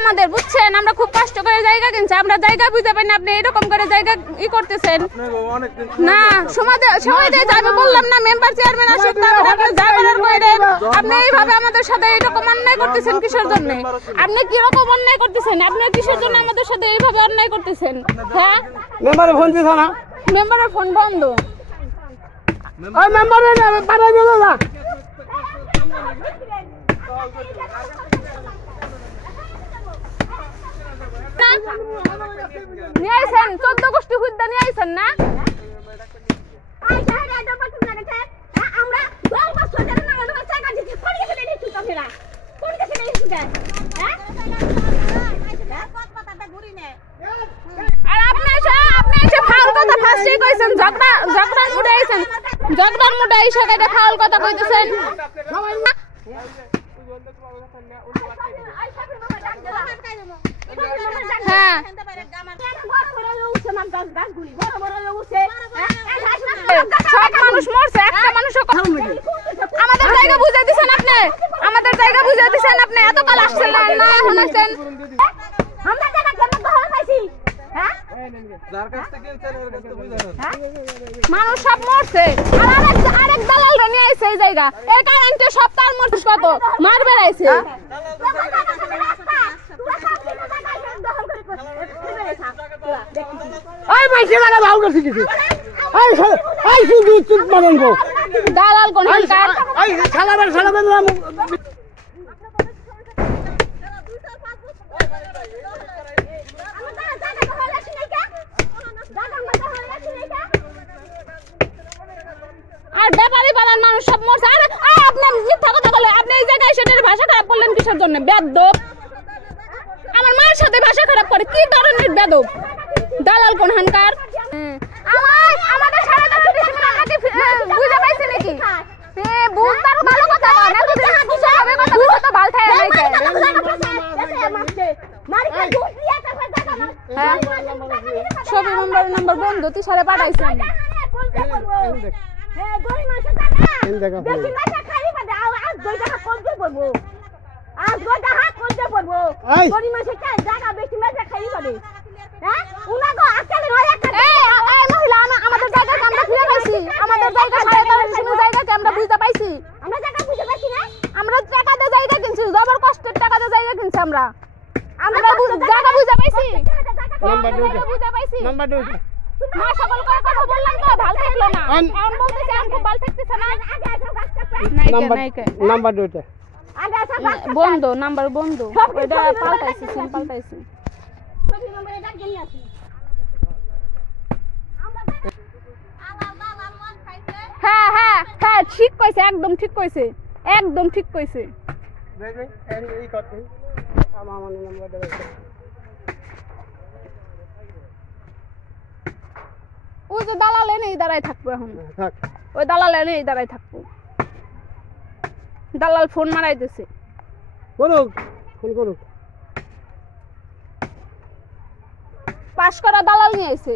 আমাদের বুঝছেন, আমরা খুব কষ্ট করে জায়গা কিনছি, আমরা জায়গা বুঝতে পারি না, আপনি এরকম করে জায়গা ই করতেছেন না। সময় দিয়ে যাবে বললাম না, মেম্বার চেয়ারম্যান আসুক, তারপরে আপনি যাবেন কইরেন। আপনি এইভাবে আমাদের সাথে এরকম অন্যায় করতেছেন কিসের জন্য? আপনি কি রকম অন্যায় করতেছেন? আপনি কিসের জন্য আমাদের সাথে এইভাবে অন্যায় করতেছেন? হ্যাঁ, মেম্বারের ফোন দিছ না? মেম্বারের ফোন বন্ধ। ওই মেম্বারের পাঠাই দিল না। নিয়ে আইছেন 14 গোষ্ঠী হুদ্দা নিয়ে আইছেন না? আর আপনি এসে ফাউল কথা ফার্স্টেই কইছেন, ঝগড়ার মুডে আইছেন, ঝগড়ার মুডে এসে এটা ফাউল কথা কইতেছেন। হ্যাঁ, সব মানুষ মরছে, একটা মানুষও আমাদের জায়গা বুঝে দিছেন আপনি, আমাদের জায়গা বুঝে দিছেন আপনি। এতকাল আসছেন না, এখন আসছেন। মানুষ সব মরছে, আর আরেক দালাল নিয়ে আইছে এই জায়গা। এই কারেন্টে সব তার মানুষ কত মার বেড়াইছে। ওই মাইছে মানে ভালো করছিস ওই শুধু চুপ মারেন গো দালাল কোন কার ওই সালাবেন না। আর ব্যাপারী পালার মানুষ সব মরছে। আর আপনি মিথ্যা কথা বলেন, আপনি এই জায়গায় সেটার ভাষা খারাপ করলেন কিসের জন্য? বেয়াদব, আমার মায়ের সাথে ভাষা খারাপ করে, কি ধরনের বেয়াদব দালাল কোন হানকার? আমাদের সারা তো বুঝে পাইছে নাকি? বুঝতার ভালো কথা বল না, যদি কিসের হবে কথা বুঝতে তো ভাল থাকে নাই কেন? হ্যাঁ, ছবি নাম্বার বন্ধু তুই সারে পাঠাইছেন। আমরা টাকা দিয়ে জায়গা কিনছি, জবর কষ্টের টাকা দিয়ে জায়গা কিনছি, আমরা জায়গা বুঝে পাইছি, নাম্বার দুইটা মা সকল কথা বললাম তো ভালো থাকলো না, এখন বলতেছে আমি খুব ভালো থাকতেছে না। নাম্বার দুইটা বন্ধ, নাম্বার বন্ধ, ওইটা পাল্টাইছি, সিম পাল্টাইছি। হ্যাঁ হ্যাঁ হ্যাঁ, ঠিক কইছে, একদম ঠিক কইছে, একদম ঠিক কইছে। ওই যে দালাল এনেই দাঁড়ায় থাকবো, এখন ওই দালাল এনেই দাঁড়ায় থাকবো। দালাল ফোন মারাইতেছে, ফোন করুক। পাশ করা দালাল নিয়ে আইছে।